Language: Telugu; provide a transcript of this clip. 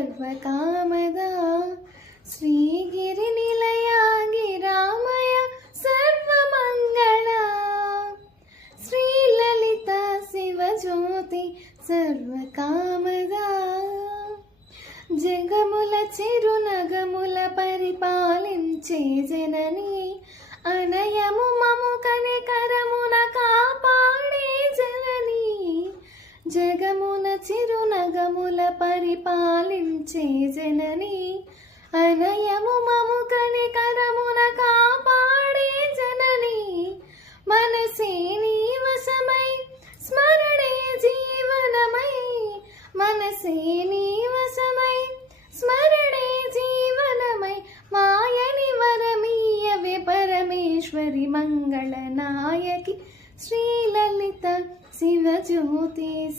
सर्वकामदा श्रीगिरिनिलया गिरामय सर्वमङ्गला श्रीललिता शिवज्योति सर्वकामदा జగముల చిరునగముల పరిపాలించే జనని అనయము మము కనికరమున కాపాడే జనని జగముల చిరునగముల పరిపాలించే జనని అనయము మము కనికరమున కాపాడే జనని మనసే నీ వశమై స్మరణే జీవనమై మనసే నీ వశమై స్మరణే జీవనమై మాయని వరమీయవే పరమేశ్వరి మంగళనాయకి శ్రీలలిత శివజ్యోతి